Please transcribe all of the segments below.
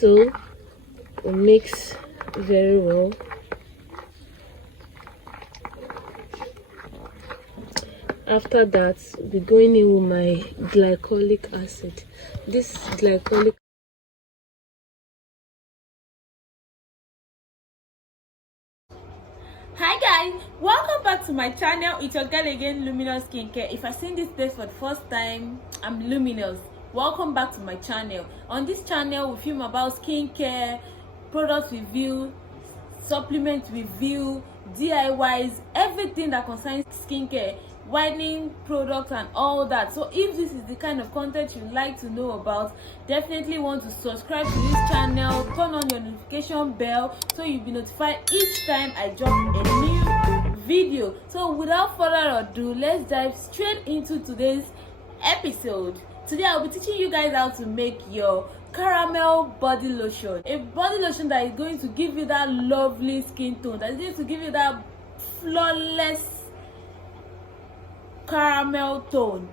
So we mix very well. After that, we'll be going in with my glycolic acid. This glycolic Hi guys, welcome back to my channel. It's your girl again, Luminous Skincare. If I seen this place for the first time, I'm Luminous. Welcome back to my channel. On this channel, we film about skincare, product review, supplement review, DIYs, everything that concerns skincare, whitening products and all that. So if this is the kind of content you like to know about, definitely want to subscribe to this channel, turn on your notification bell so you'll be notified each time I drop a new video. So without further ado, let's dive straight into today's episode. Today I'll be teaching you guys how to make your caramel body lotion, a body lotion that is going to give you that lovely skin tone, that is going to give you that flawless caramel tone.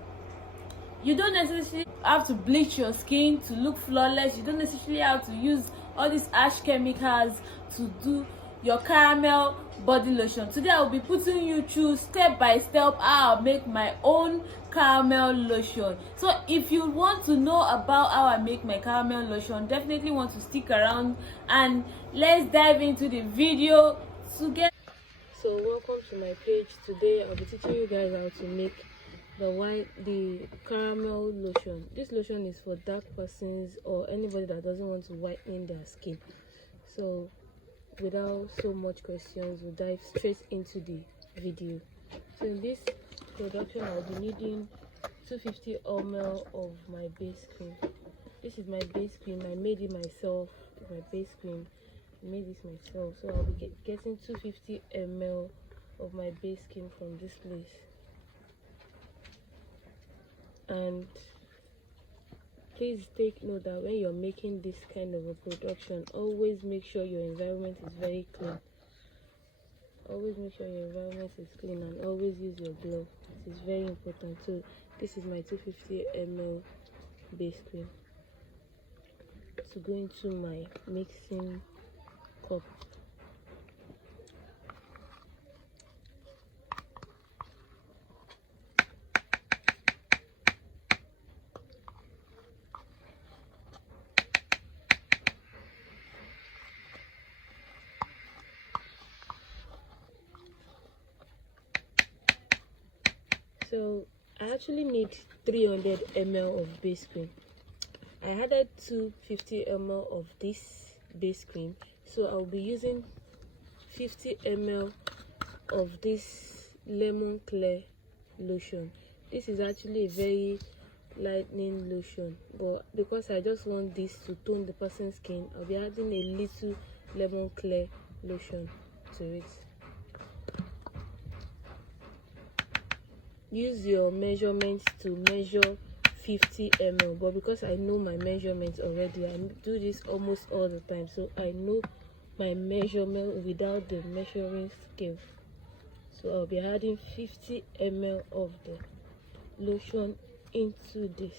You don't necessarily have to bleach your skin to look flawless. You don't necessarily have to use all these harsh chemicals to do your caramel body lotion. Today I will be putting you through step by step how I make my own caramel lotion. So if you want to know about how I make my caramel lotion, definitely want to stick around and let's dive into the video together. So welcome to my page. Today I'll be teaching you guys how to make the caramel lotion. This lotion is for dark persons or anybody that doesn't want to whiten their skin. So without so much questions, we'll dive straight into the video. So in this production, I'll be needing 250 ml of my base cream. This is my base cream. I made it myself. My base cream, I made this myself. So I'll be getting 250 ml of my base cream from this place. And please take note that when you're making this kind of a production, always make sure your environment is very clean. Always make sure your environment is clean and always use your glove. It is very important. So this is my 250 ml base cream to go into my mixing cup. So I actually need 300 ml of base cream. I added 250 ml of this base cream, so I'll be using 50 ml of this lemon clear lotion. This is actually a very lightening lotion, but because I just want this to tone the person's skin, I'll be adding a little lemon clear lotion to it. Use your measurements to measure 50 ml, but because I know my measurements already, I do this almost all the time, so I know my measurement without the measuring scale. So I'll be adding 50 ml of the lotion into this.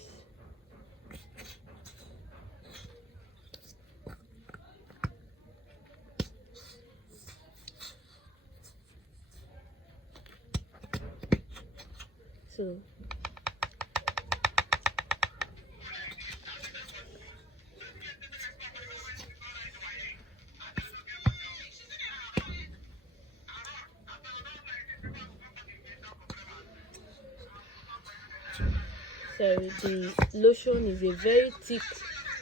So the lotion is a very thick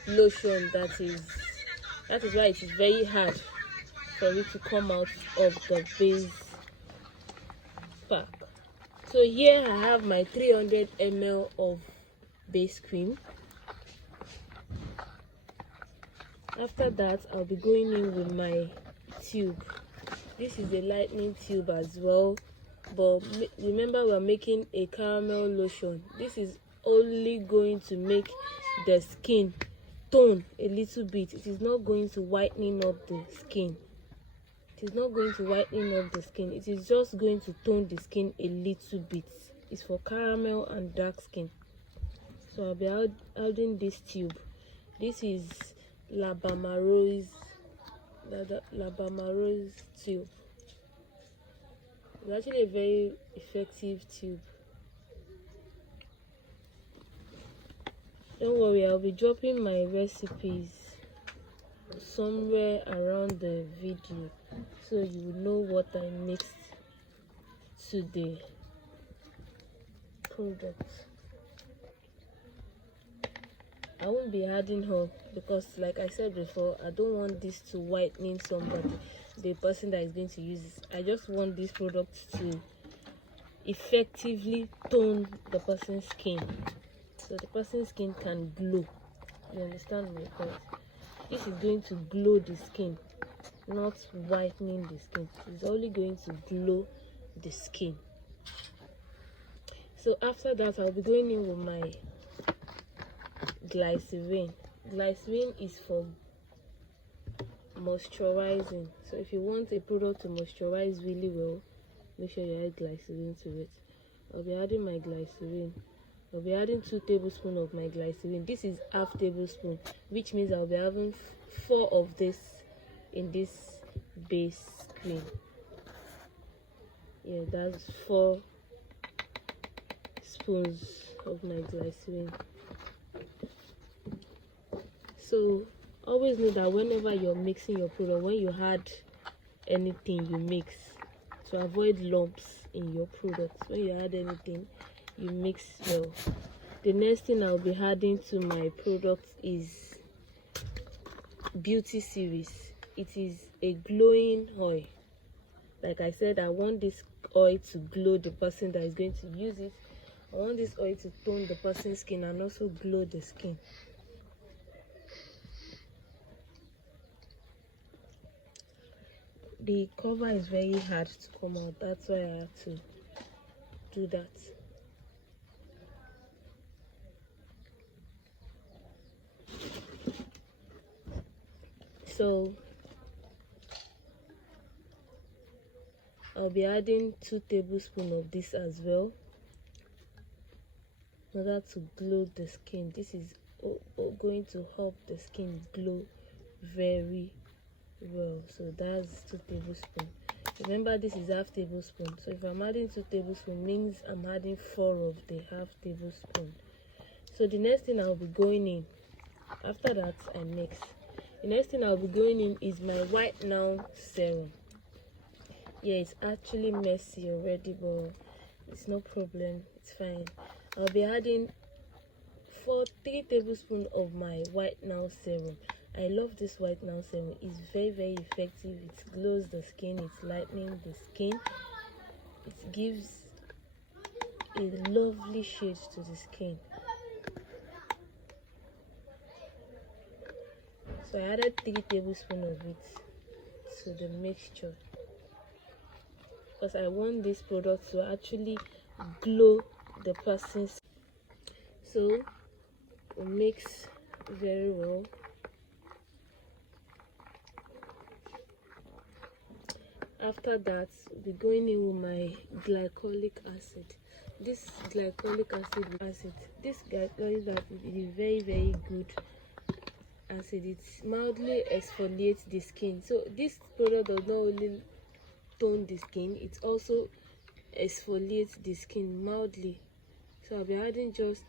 lotion. That is why it is very hard for it to come out of the base pack. So here I have my 300 ml of base cream. After that, I'll be going in with my tube. This is a lightning tube as well, but remember we're making a caramel lotion. This is only going to make the skin tone a little bit. It is not going to whitening up the skin. It is not going to whiten up the skin. It is just going to tone the skin a little bit. It's for caramel and dark skin. So I'll be adding this tube. This is Labamarose tube. It's actually a very effective tube. Don't worry, I'll be dropping my recipes somewhere around the video so you will know what I mixed to the product. I won't be adding her because, like I said before, I don't want this to whitening somebody, the person that is going to use this. I just want this product to effectively tone the person's skin so the person's skin can glow. You understand my point? This is going to glow the skin, not whitening the skin. It's only going to glow the skin. So after that, I'll be going in with my glycerin. Glycerin is for moisturizing. So if you want a product to moisturize really well, make sure you add glycerin to it. I'll be adding my glycerin. I'll be adding 2 tablespoons of my glycerin. This is half tablespoon, which means I'll be having 4 of this in this base cream. Yeah, that's 4 spoons of my glycerin. So always know that whenever you're mixing your product, when you add anything you mix, to avoid lumps in your products, when you add anything, you mix well. The next thing I'll be adding to my product is Beauty Series. It is a glowing oil. Like I said, I want this oil to glow the person that is going to use it. I want this oil to tone the person's skin and also glow the skin. The cover is very hard to come out, that's why I have to do that. So I'll be adding 2 tablespoons of this as well in order to glow the skin. This is going to help the skin glow very well. So that's 2 tablespoons. Remember, this is half tablespoon, so if I'm adding 2 tablespoons means I'm adding 4 of the half tablespoon. So the next thing I'll be going in, after that I mix, the next thing I'll be going in is my White Now serum. Yeah, it's actually messy already, but it's no problem, it's fine. I'll be adding 3 tablespoons of my White Now serum. I love this White Now serum. It's very effective. It glows the skin, it's lightening the skin, it gives a lovely shade to the skin. So I added 3 tablespoons of it to the mixture because I want this product to actually glow the person's. So we mix very well. After that, we'll be going in with my glycolic acid. This glycolic acid, this glycolic acid is very good acid. It mildly exfoliates the skin. So this product does not only tone the skin, it also exfoliates the skin mildly. So I'll be adding just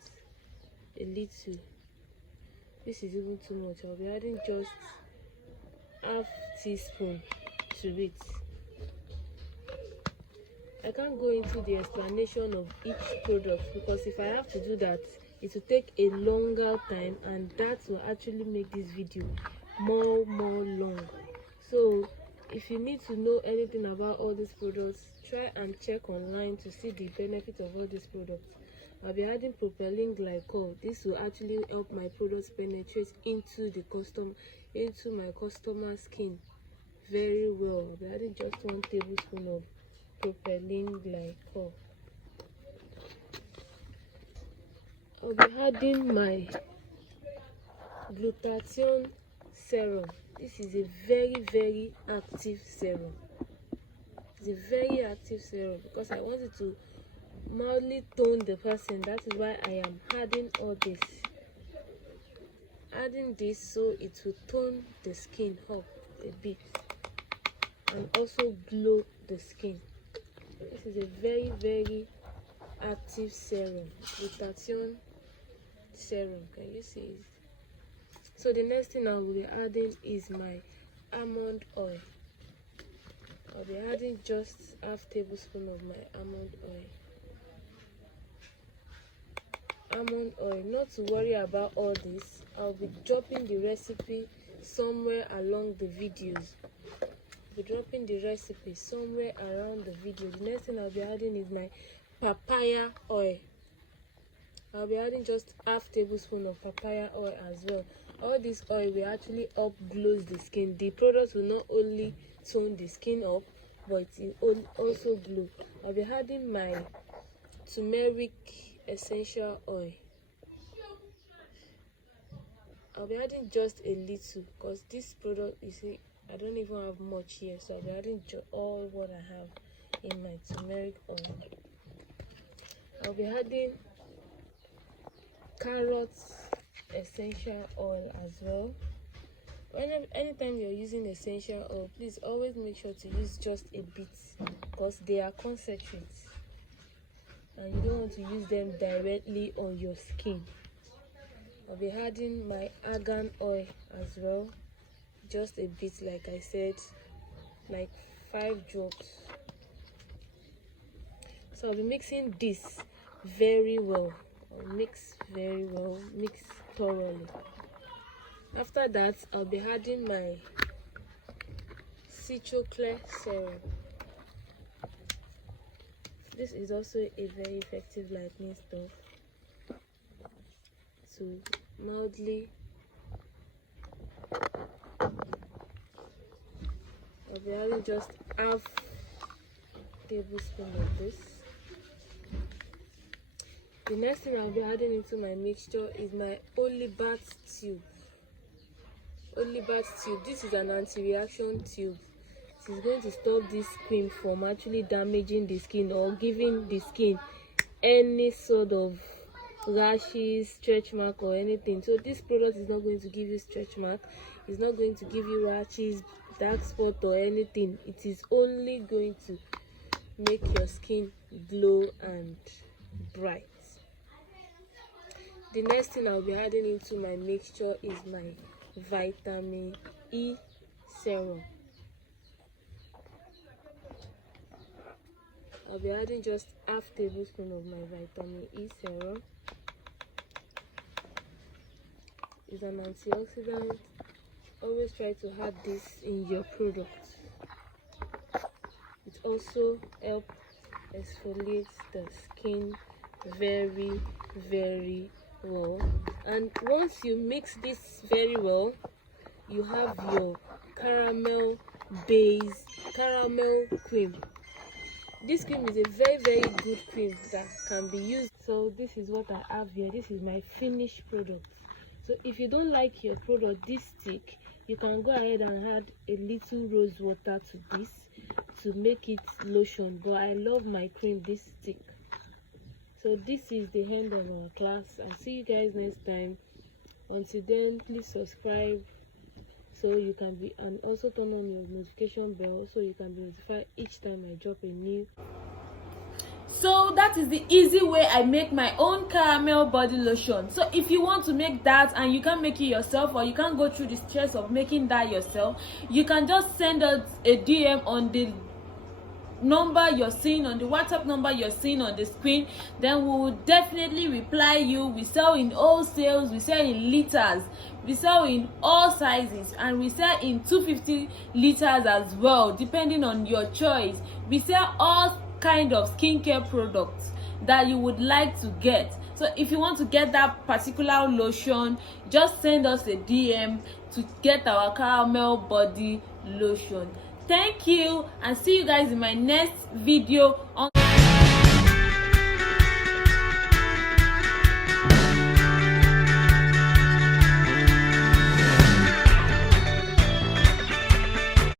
a little. This is even too much. I'll be adding just half teaspoon to it. I can't go into the explanation of each product because if I have to do that, it will take a longer time, and that will actually make this video more long. So if you need to know anything about all these products, try and check online to see the benefit of all these products. I'll be adding propylene glycol. This will actually help my products penetrate into my customer's skin very well. I'll be adding just 1 tablespoon of propylene glycol. I'll be adding my glutathione serum. This is a very active serum. It's a very active serum because I wanted to mildly tone the person. That is why I am adding all this. adding this so it will tone the skin up a bit and also glow the skin. This is a very active serum, glutathione serum. Can you see it? So the next thing I will be adding is my almond oil. I'll be adding just half tablespoon of my almond oil. Almond oil, not to worry about all this. I'll be dropping the recipe somewhere along the videos. I'll be dropping the recipe somewhere around the video. The next thing I'll be adding is my papaya oil. I'll be adding just half tablespoon of papaya oil as well. All this oil will actually up glows the skin. The product will not only tone the skin up, but it will also glow. I'll be adding my turmeric essential oil. I'll be adding just a little because this product, you see, I don't even have much here, so I'll be adding all what I have in my turmeric oil. I'll be adding carrot essential oil as well. Anytime you're using essential oil, please always make sure to use just a bit because they are concentrates and you don't want to use them directly on your skin. I'll be adding my argan oil as well, just a bit, like I said, like 5 drops. So I'll be mixing this very well. I'll mix very well, mix thoroughly. After that, I'll be adding my Clear serum. This is also a very effective lightening stuff to mildly. I'll be adding just half tablespoon of this. The next thing I'll be adding into my mixture is my Olibat tube. Olibat tube. This is an anti-reaction tube. It is going to stop this cream from actually damaging the skin or giving the skin any sort of rashes, stretch mark or anything. So this product is not going to give you stretch mark. It's not going to give you rashes, dark spot or anything. It is only going to make your skin glow and bright. The next thing I'll be adding into my mixture is my vitamin E serum. I'll be adding just half tablespoon of my vitamin E serum. It's an antioxidant. Always try to add this in your product. It also helps exfoliate the skin very well. And once you mix this very well, you have your caramel cream. This cream is a very good cream that can be used. So this is what I have here. This is my finished product. So if you don't like your product this thick, you can go ahead and add a little rose water to this to make it lotion, but I love my cream this thick. So this is the end of our class. I'll see you guys next time. Until then, please subscribe so you can be, and also turn on your notification bell so you can be notified each time I drop a new. So that is the easy way I make my own caramel body lotion. So if you want to make that and you can't make it yourself, or you can't go through the stress of making that yourself, you can just send us a DM on the number you're seeing, on the WhatsApp number you're seeing on the screen. Then we will definitely reply you. We sell in wholesales, we sell in liters, we sell in all sizes, and we sell in 250 liters as well, depending on your choice. We sell all kind of skincare products that you would like to get. So if you want to get that particular lotion, just send us a DM to get our caramel body lotion. Thank you, and see you guys in my next video on